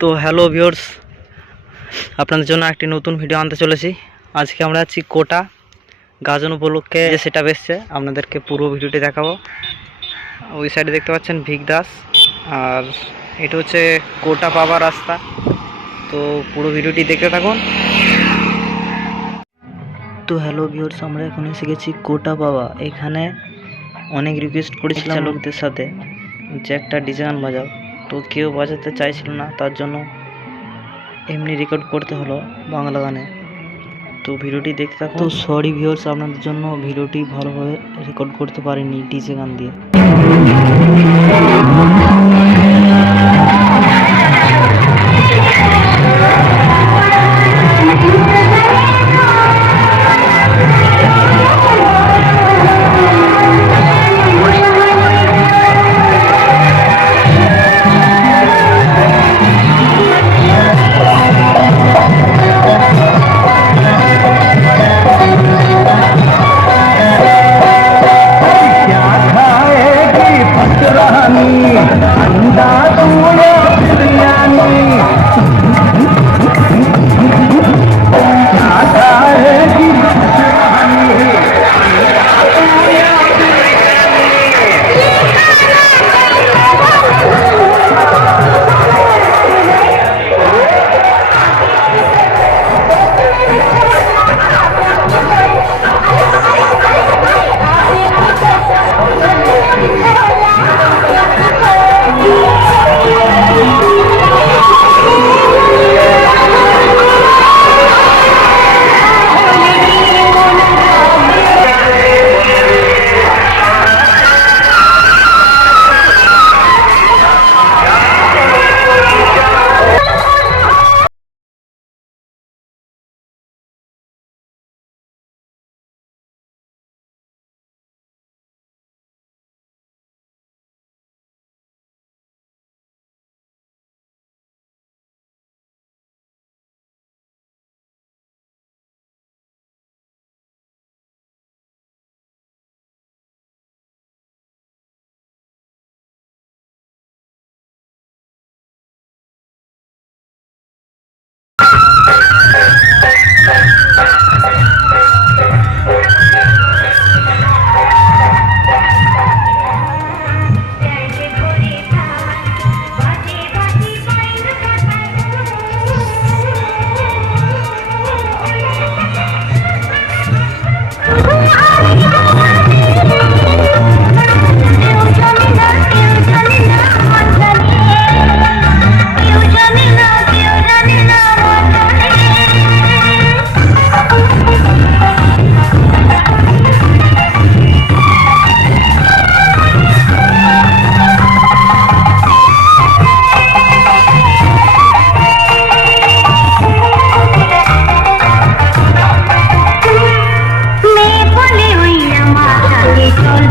তো hello viewers, আপনাদের জন্য একটি নতুন ভিডিও আনতে চলেছি। আজকে আমরা আছি কোটা গাজন উপলক্ষে যে সেটা এসছে, আপনাদেরকে পুরো ভিডিওটি দেখাবো। ওই সাইডে দেখতে পাচ্ছেন ভিক দাস, আর এটা হচ্ছে কোটা পাওয়ার রাস্তা। তো পুরো ভিডিওটি দেখতে থাকুন। তো হ্যালো ভিউয়ার্স, আমরা এখন এসে গেছি কোটা পাওয়া এখানে অনেক রিকোয়েস্ট করেছিলাম লোকদের সাথে যে একটা ডিজাইন বাজাও। তো কেউ বাজাতে চাইছিল না, তার জন্য এমনি রেকর্ড করতে হলো বাংলা গানে। তো ভিডিওটি দেখতে থাকুন। তো সরি ভিউয়ার্স আপনাদের জন্য ভিডিওটি ভালোভাবে রেকর্ড করতে পারিনি ডিজে গান দিয়ে। అందా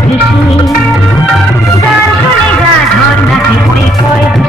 ভেসে যার ঘরে গা ঝর্ণা কয়